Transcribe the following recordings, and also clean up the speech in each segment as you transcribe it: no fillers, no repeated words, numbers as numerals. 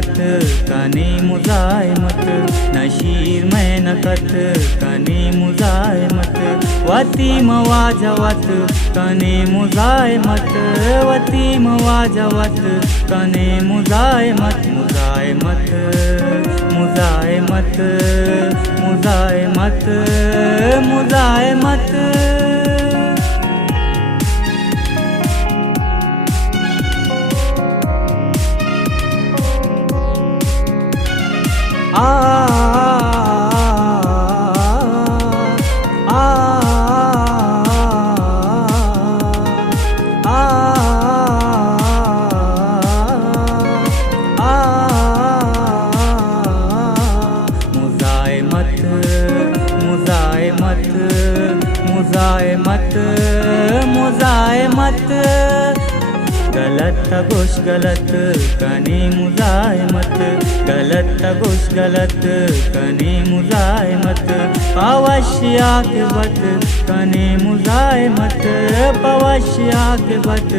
नकत कनी मुजाहिमत, नशीर में नकत कनी मुजाहिमत, वती मवाजवत कनी मुजाहिमत, वती मवाजवत कनी मुजाहिमत, मुजाहिमत मुजाहिमत मुजाहिमत मुजाहिमत। मुजाहिमत मुजाहिमत, गलत गोश गलत कनी मुजाहिमत, गलत गोश गलत कनी मुजाहिमत, पवशिया के बत कनी मुजाहिमत, पवशिया के बत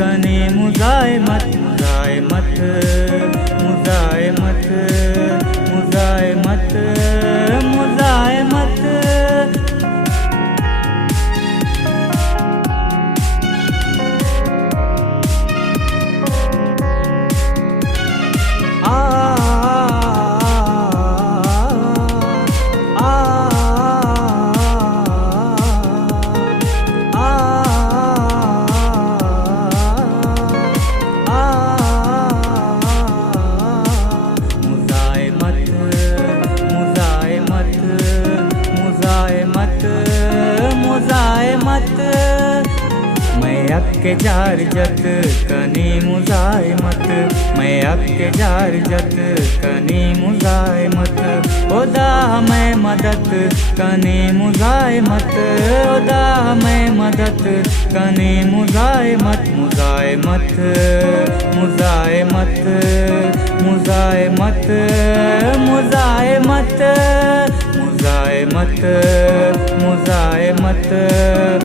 कनी मुजाहिमत, मुजाहिमत मुजाहिमत मुजाहिमत मुजाहिमत। के जार जत कनी मुजाहिमत, मैं अक्के जार जत कनी मुजाहिमत, खुदा मैं मदद कनी मुजाहिमत, खुदा मैं मदद कनी मुजाहिमत, मुजाहिमत मुजाहिमत मुजाहिमत मुजाहिमत मुजाहिमत मुजाहिमत